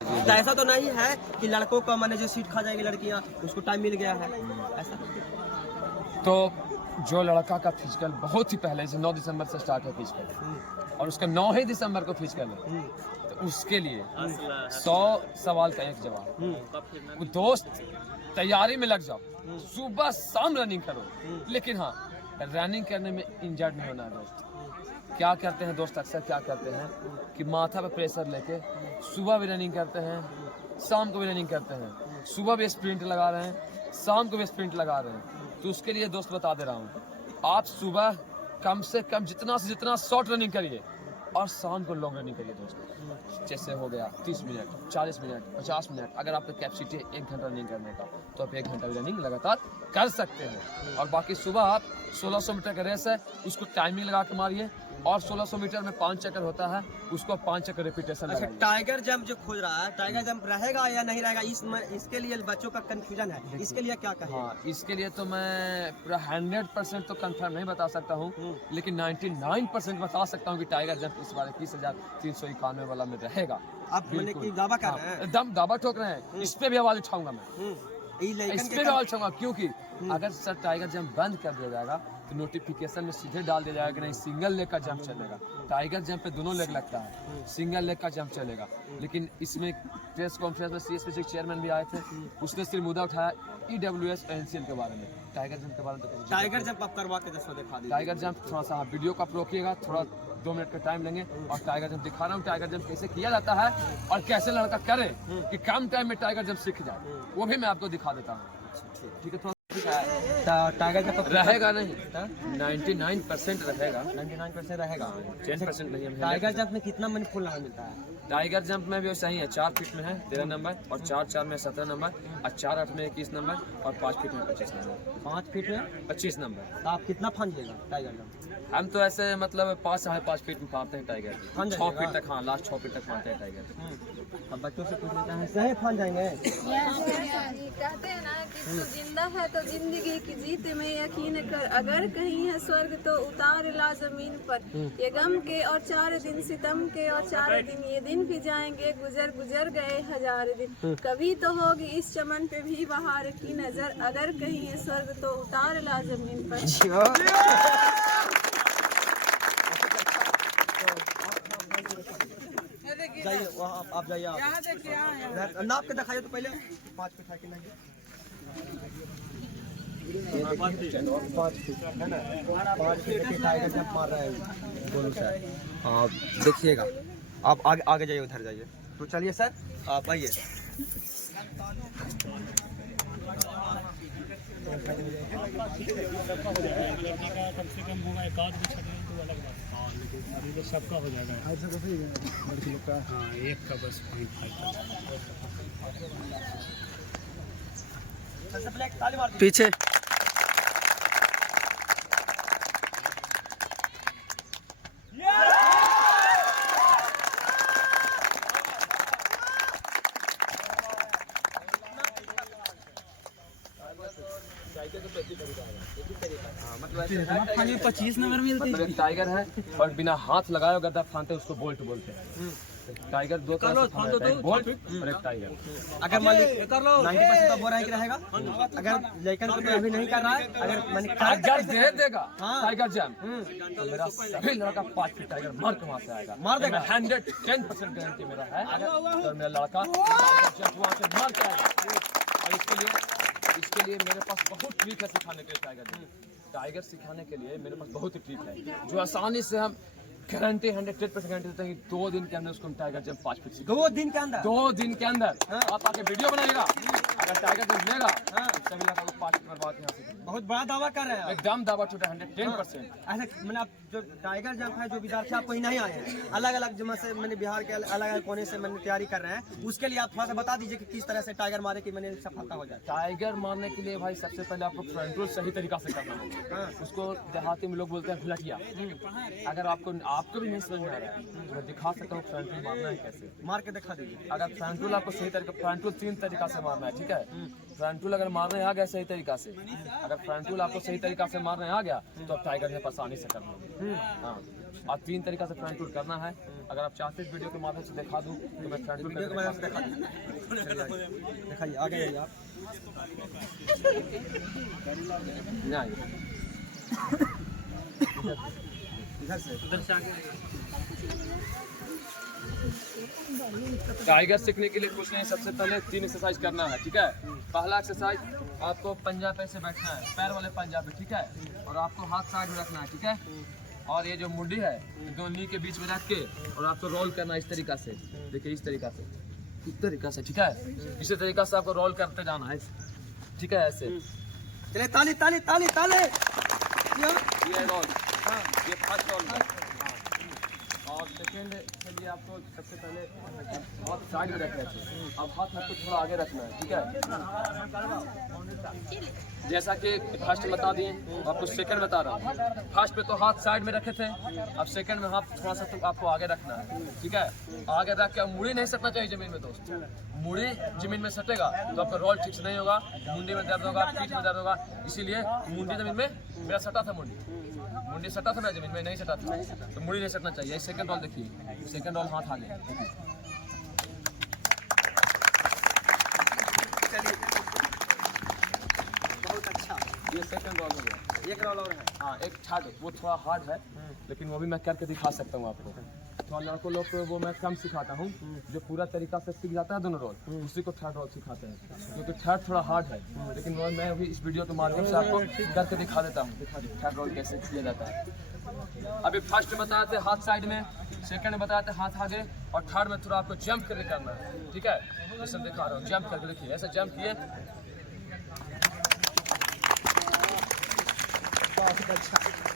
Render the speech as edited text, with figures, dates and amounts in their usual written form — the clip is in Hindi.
तो ऐसा तो नहीं है कि लड़कों का मैंने जो सीट खा जाएगी लड़कियां उसको टाइम मिल गया है ऐसा। तो जो लड़का का फिजिकल बहुत ही पहले से 9 दिसंबर से स्टार्ट है फिजिकल और उसका 9 ही दिसंबर को फिजिकल है तो उसके लिए 100 सवाल का एक जवाब। वो दोस्त तैयारी में लग जाओ, सुबह शाम रनिंग करो, लेकिन हाँ रनिंग करने में इंजर्ड नहीं होना है दोस्त। क्या करते हैं दोस्त, अक्सर क्या करते हैं कि माथा पे प्रेशर लेके सुबह भी रनिंग करते हैं, शाम को भी रनिंग करते हैं, सुबह भी स्प्रिंट लगा रहे हैं, शाम को भी स्प्रिंट लगा रहे हैं। तो उसके लिए दोस्त बता दे रहा हूँ, आप सुबह कम से कम जितना से जितना शॉर्ट रनिंग करिए और शाम को लॉन्ग रनिंग करिए दोस्त। जैसे हो गया 30 मिनट, 40 मिनट, 50 मिनट। अगर आपका कैपेसिटी 1 घंटा रनिंग करने का तो आप 1 घंटा रनिंग लगातार कर सकते हैं। और बाकी सुबह आप 1600 मीटर का रेस है उसको टाइमिंग लगा के मारिए और 1600 मीटर में 5 चक्कर होता है उसको 5 चक्कर रिपीटेशन अच्छा, लगाइए। टाइगर जंप जो खोज रहा है, टाइगर जंप रहेगा या नहीं रहेगा, इसके लिए बच्चों का कंफ्यूजन है, इसके लिए क्या कहें? हाँ, इसके लिए तो मैं पूरा 100% तो कंफर्म नहीं बता सकता हूँ, लेकिन 99% बता सकता हूँ कि टाइगर जंप इस बार 21,391 वाला में रहेगा। आप मैंने की दावा कर रहे हैं? एकदम दावा ठोक रहे हैं। इस पे भी आवाज उठाऊंगा मैं, इस पे भी आवाज उठाऊंगा, क्योंकि अगर सर टाइगर जंप बंद कर दिया जाएगा तो नोटिफिकेशन में सीधे डाल दिया जाएगा कि नहीं सिंगल लेग का जंप चलेगा। टाइगर जंप पे दोनों लेग लगता है, सिंगल लेग का जंप चलेगा। लेकिन इसमें प्रेस कॉन्फ्रेंस में CSPC चेयरमैन भी आए थे, उसने सिर्फ मुद्दा उठाया EWS NCL के बारे में, टाइगर जंप के बारे में। टाइगर जंप आप करवा के दसो दिखा दीजिए। टाइगर जंप थोड़ा सा वीडियो का रोकिएगा, थोड़ा 2 मिनट का टाइम लेंगे और टाइगर जंप दिखा रहा हूँ टाइगर जंप कैसे किया जाता है और कैसे लड़का करे कि कम टाइम में टाइगर जंप सीख जाए, वो भी मैं आपको दिखा देता हूँ। ठीक है, थोड़ा टाइगर जंप रहेगा नहीं, 99% रहेगा, 99% रहेगा, 10% नहीं है। टाइगर जंप में कितना मनी फुल नंबर मिलता है? टाइगर जंप में भी सही है, 4 फीट में है 13 नंबर और 4 में 17 नंबर और 4 में 21 नंबर और 5 फीट में 25 नंबर। 5 फीट में 25 नंबर। तो आप कितना फांदिएगा टाइगर जंप? हम तो ऐसे मतलब 5 साढ़े 5 फीट में फाड़ते हैं टाइगर, फान 6 जाइएगा? फीट तक, हाँ लास्ट 6 फीट तक फाड़ते हैं टाइगर। अब बच्चों से पूछ लेते हैं, सही फान जाएंगे? कहते हैं ना कि तू जिंदा है तो जिंदगी की जीत में यकीन कर, अगर कहीं है स्वर्ग तो उतार ला जमीन पर। ये गम के और 4 दिन, सितम के और 4 दिन, ये दिन भी जाएंगे गुजर, गुजर गए 1000 दिन। कभी तो होगी इस चमन पे भी बहार की नजर, अगर कहीं है स्वर्ग तो उतार ला जमीन पर। जाइए वहाँ आप जाइए, आप नाप के दिखाइए तो पहले 5 फीट है कि नहीं? 5 फीट है ना, 5 फीट की टाइगर जंप मार रहा है दोनों से। आप देखिएगा, आप आगे आगे जाइए, उधर जाइए। तो चलिए सर आप आइए। कम से कम होगा 1 आध भी छटेगा तो अलग बात है। हाँ, लेकिन अभी तो सबका हो जाएगा। ऐसा तो सही है लड़की लोग का। हाँ, एक का बस 0.5 पीछे मतलब 25 नंबर मिलती है। टाइगर है और बिना हाथ लगाए गद्दा फानते उसको बोल्ट बोलते हैं। टाइगर 2 तरह से फानते हैं, बोल्ट और एक टाइगर। अगर मालिक 90% तो बोल रहा है कि रहेगा, अगर लेकिन तो अभी नहीं कर रहा है, अगर मैंने टाइगर दे देगा टाइगर जंप तो मेरा सभी लड़का 5 फीट टाइगर मार के वहाँ से आएगा, मार देगा। 110% गारंटी मेरा है। और मेरा लड़का जंप वहाँ से मार के आएगा। और इसके लिए मेरे पास बहुत ट्रिक है सिखाने के लिए। टाइगर सिखाने के लिए मेरे पास बहुत ही ट्रिक है जो आसानी से हम गारंटी 100% गारंटी देते हैं कि 2 दिन के अंदर उसको टाइगर जंप 5 फीट 2 दिन के अंदर 2 दिन के अंदर आप आके वीडियो बनाइएगा। अगर टाइगर जंप लेगा सभी लड़का को 5 फीट बाद यहाँ से बहुत बड़ा दावा कर रहे हैं। एकदम दावा छूटा 110%। ऐसे मैंने आप जो टाइगर जंप है, जो विद्यार्थी आपको ही नहीं आए हैं, अलग अलग जगह से मैंने बिहार के अलग अलग कोने से मैंने तैयारी कर रहे हैं, उसके लिए आप थोड़ा सा बता दीजिए कि किस तरह से टाइगर मारे कि मैंने सफलता हो जाए। टाइगर मारने के लिए भाई सबसे पहले आपको फ्रंट रोल सही तरीका से करना होगा। उसको देहाती में लोग बोलते हैं घुलटिया। अगर आपको भी नहीं समझ में आ रहा है तो मैं दिखा सकता हूँ फ्रंट रोल मारना है कैसे, मार के दिखा दीजिए। अगर फ्रंट रोल आपको सही तरीका, फ्रंट रोल 3 तरीका से मारना है, ठीक है। फ्रंट रोल अगर मारने आ गया सही तरीका से, अगर फ्रंट रोल आपको सही तरीका से मारने आ गया तो आप टाइगर में आसानी से करना। हाँ, और 3 तरीका से फ्रंट टूट करना है। अगर आप चाहते हैं वीडियो के माध्यम से दिखा दूं तो मैं फ्रंट टूट वीडियो के माध्यम से दिखा दीजिए। दिखाइए, आगे जाइए आप। नहीं इधर से टाइगर सीखने के लिए कुछ नहीं, सबसे पहले 3 एक्सरसाइज करना है, ठीक है। पहला एक्सरसाइज आपको पंजा पे से बैठना है, पैर वाले पंजा पे, ठीक है। और आपको हाथ साइड में रखना है, ठीक है। और ये जो मुंडी है दो नी के बीच में रख के और आपको रोल करना है इस तरीका से, देखिए इस तरीका से, ठीक है। इसी तरीका से आपको रोल करते जाना है, ठीक है, ऐसे। चलिए, ताली ताली ताली ताली। ये रोल, हाँ, ये फर्स्ट रोल है। और सेकेंड के लिए आपको सबसे पहले हाथ साइड में रखना है, अब हाथ आपको थोड़ा आगे रखना है, ठीक है। जैसा कि फर्स्ट में बता दिए, आपको सेकंड बता रहा हूँ। फर्स्ट पे तो हाथ साइड में रखे थे, अब सेकंड में हाथ थोड़ा सा तो आपको आगे रखना है, ठीक है। आगे रख के मुड़ी नहीं सटना चाहिए जमीन में दोस्त, मुड़ी जमीन में सटेगा तो आपका रोल ठीक से नहीं होगा, मुंडी में दर्द होगा, पीठ में दर्द होगा। इसीलिए मुंडी जमीन में, मेरा सटा था मुंडी सटा था, मेरा जमीन में नहीं सटा था, तो मुड़ी नहीं सटना चाहिए। सेकंड रोल देखिए, सेकंड रोल हाथ आगे, बहुत अच्छा। ये सेकंड रोल हो गया। एक रोल और है। हाँ, एक थर्ड, वो थोड़ा हार्ड है लेकिन वो भी मैं करके दिखा सकता हूँ आपको। तो लड़कों लोग को वो मैं कम सिखाता हूँ, जो पूरा तरीका से सीख जाता है दोनों रोल, उसी को थर्ड रोल सिखाते हैं, क्योंकि थर्ड थोड़ा हार्ड है। लेकिन वो मैं अभी इस वीडियो के माध्यम से आपको करके दिखा देता हूँ, थर्ड रोल कैसे किया जाता है। अभी फर्स्ट में बताए थे हाथ साइड में, सेकंड में बताए थे हाथ आगे, और थर्ड में थोड़ा आपको जंप करके करना है, ठीक है। जैसे दिखा रहा हूँ, जंप करके देखिए, ऐसे जंप किए, बहुत अच्छा।